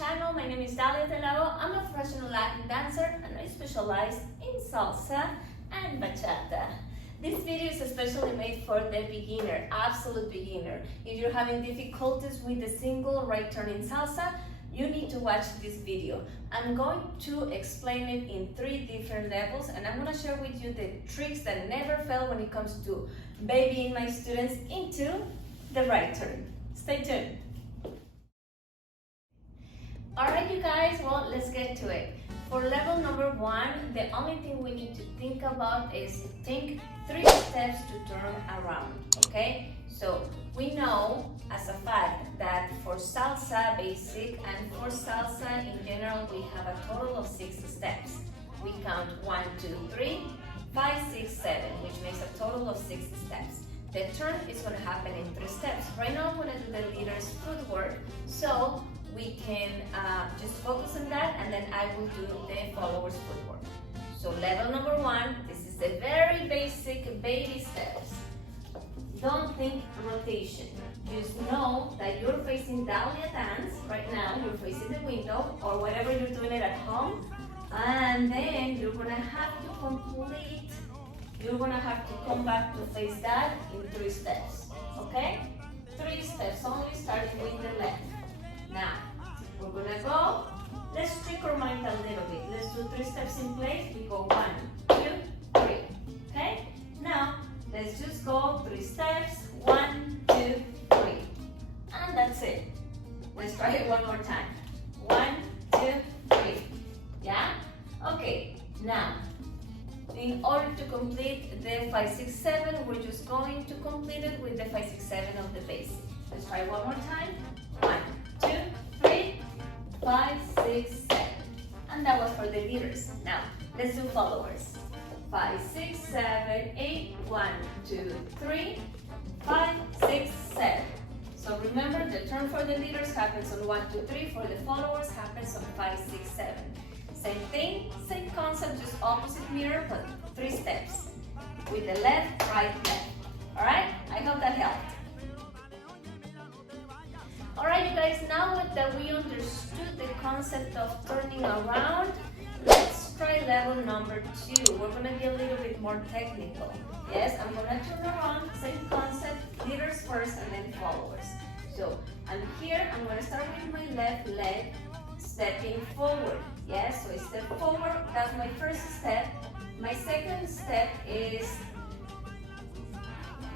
channel. My name is Dalia. I'm a professional Latin dancer and I specialize in salsa and bachata. This video is especially made for the beginner, absolute beginner. If you're having difficulties with the single right turn in salsa, you need to watch this video. I'm going to explain it in 3 different levels, and I'm going to share with you the tricks that never fail when it comes to babying my students into the right turn. Stay tuned. Alright you guys, well, let's get to it. For level number 1, the only thing we need to think about is think 3 steps to turn around, okay? So we know as a fact that for salsa basic and for salsa in general, we have a total of 6 steps. We count 1, 2, 3, 5, 6, 7, which makes a total of 6 steps. The turn is going to happen in 3 steps. Right now I'm going to do the leader's footwork, so we can just focus on that, and then I will do the follower's footwork. So level number 1, this is the very basic baby steps. Don't think rotation. Just know that you're facing Dalia dance right now. You're facing the window or whatever you're doing it at home, and then you're gonna have to complete. You're gonna have to come back to face that in 3 steps. Okay? 3 steps only, starting with the left. Now we're gonna go. Let's trick our mind a little bit. Let's do 3 steps in place. We go 1, 2, 3. Okay? Now let's just go 3 steps. 1, 2, 3. And that's it. Let's try it one more time. 1, 2, 3. Yeah? Okay. Now, in order to complete the 5, 6, 7, we're just going to complete it with the 5, 6, 7 of the basic. Let's try one more time. 1, 2, 3, 5, 6, 7. And that was for the leaders. Now, let's do followers. 5, 6, 7, 8, 1, 2, 3, 5, 6, 7. So remember, the turn for the leaders happens on 1, 2, 3. For the followers happens on 5, 6, 7. Same thing, same concept, just opposite mirror, but 3 steps. With the left, right, left. Alright? I hope that helped. Alright you guys, now that we understood the concept of turning around, let's try level number 2. We're going to be a little bit more technical. Yes, I'm going to turn around, same concept, leaders first and then followers. So, and here I'm going to start with my left leg, stepping forward. Yes, so I step forward, that's my first step. My second step is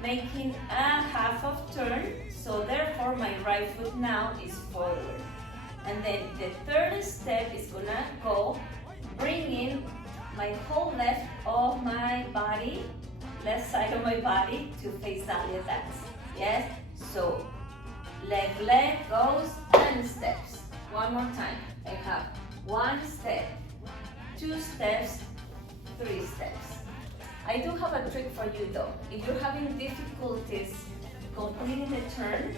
making a half of turn, so therefore my right foot now is forward. And then the third step is gonna go bringing my whole left of my body, left side of my body to face Dalia dance. Yes, so left leg goes and steps. One more time. I have 1 step, 2 steps, 3 steps. I do have a trick for you though. If you're having difficulties completing the turn,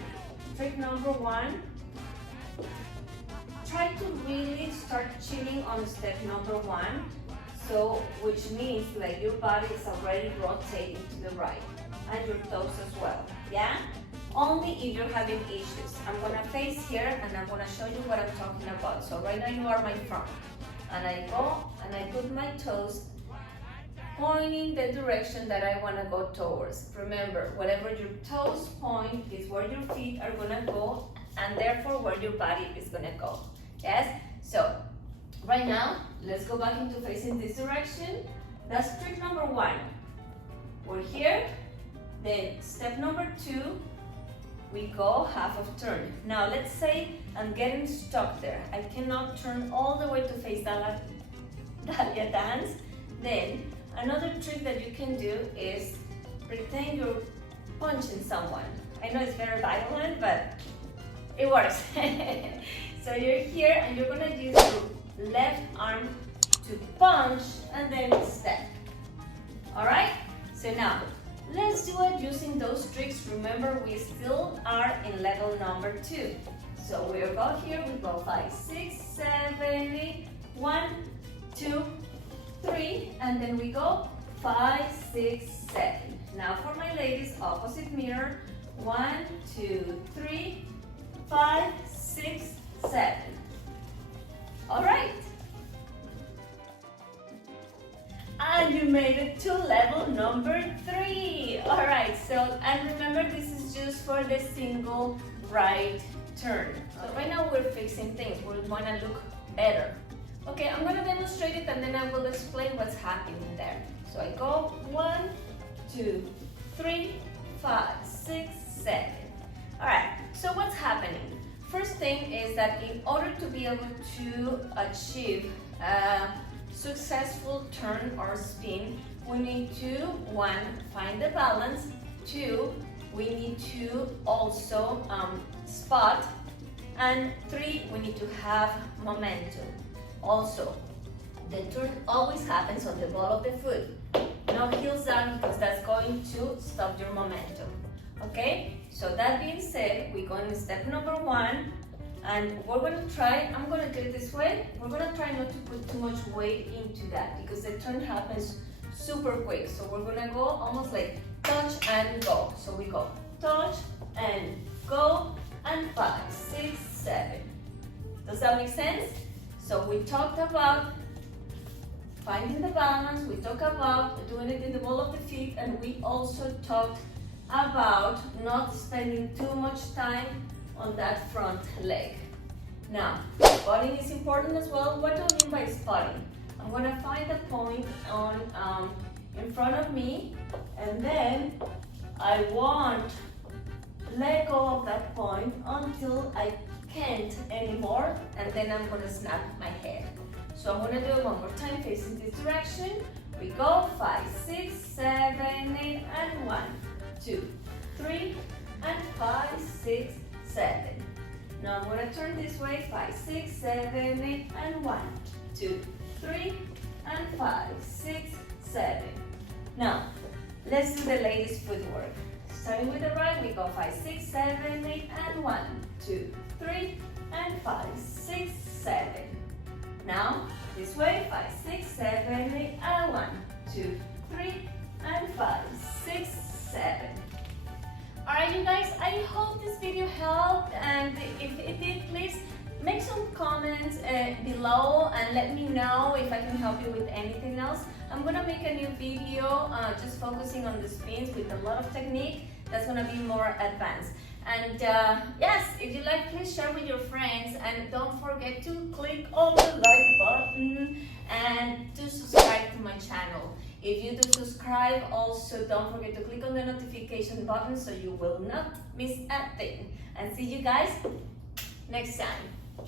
trick number 1, try to really start chilling on step number 1, so which means like your body is already rotating to the right and your toes as well. Yeah? Only if you're having issues. I'm gonna face here and I'm gonna show you what I'm talking about. So right now you are my front, and I go and I put my toes pointing the direction that I wanna go towards. Remember, whatever your toes point is where your feet are gonna go, and therefore where your body is gonna go. Yes? So right now, let's go back into facing this direction. That's trick number 1. We're here. Then step number 2, we go half of turn. Now let's say I'm getting stuck there. I cannot turn all the way to face Dalia dance. Then another trick that you can do is pretend you're punching someone. I know it's very violent, but it works. So you're here and you're gonna use your left arm to punch and then step. Alright? So now, let's do it using those tricks. Remember, we still are in level number 2. So we'll go here, we go 5, 6, 7, 8, 1, 2, 3, and then we go 5, 6, 7. Now for my ladies, opposite mirror, 1, 2, 3, 5, 6, 7. made it to level number 3. All right, so, and remember this is just for the single right turn. So right now we're fixing things. We're gonna look better. Okay, I'm gonna demonstrate it and then I will explain what's happening there. So I go 1, 2, 3, 5, 6, 7. All right, so what's happening? First thing is that in order to be able to achieve a successful turn or spin, we need to, 1, find the balance, 2, we need to also spot, and 3, we need to have momentum. Also, the turn always happens on the ball of the foot. No heels down because that's going to stop your momentum. Okay, so that being said, we go in step number 1 and we're going to try, I'm going to do it this way, we're going to try not to put too much weight into that because the turn happens super quick. So we're going to go almost like touch and go. So we go touch and go and 5, 6, 7. Does that make sense? So we talked about finding the balance, we talked about doing it in the ball of the feet, and we also talked about not spending too much time on that front leg. Now, spotting is important as well. What do I mean by spotting? I'm going to find a point on in front of me, and then I want to let go of that point until I can't anymore, and then I'm going to snap my head. So I'm going to do it one more time facing this direction. We go 5, 6, 7, 8, and 1, 2, 3, and 5, 6, 7. Now I'm going to turn this way 5, 6, 7, 8, and 1, 2, 3, and 5, 6, 7. Now let's do the ladies' footwork. Starting with the right, we go 5, 6, 7, 8, and 1, 2, 3, and 5, 6, 7. Now, this way, 5, 6, 7, 8, and 1, 2, 3, and 5, 6, 7. Alright, you guys, I hope this video helped, and if it did, please make some comments below and let me know if I can help you with anything else. I'm gonna make a new video just focusing on the spins with a lot of technique that's gonna be more advanced. And yes, if you like, please share with your friends, and don't forget to click on the like button and to subscribe to my channel. If you do subscribe, also don't forget to click on the notification button so you will not miss a thing. And see you guys next time.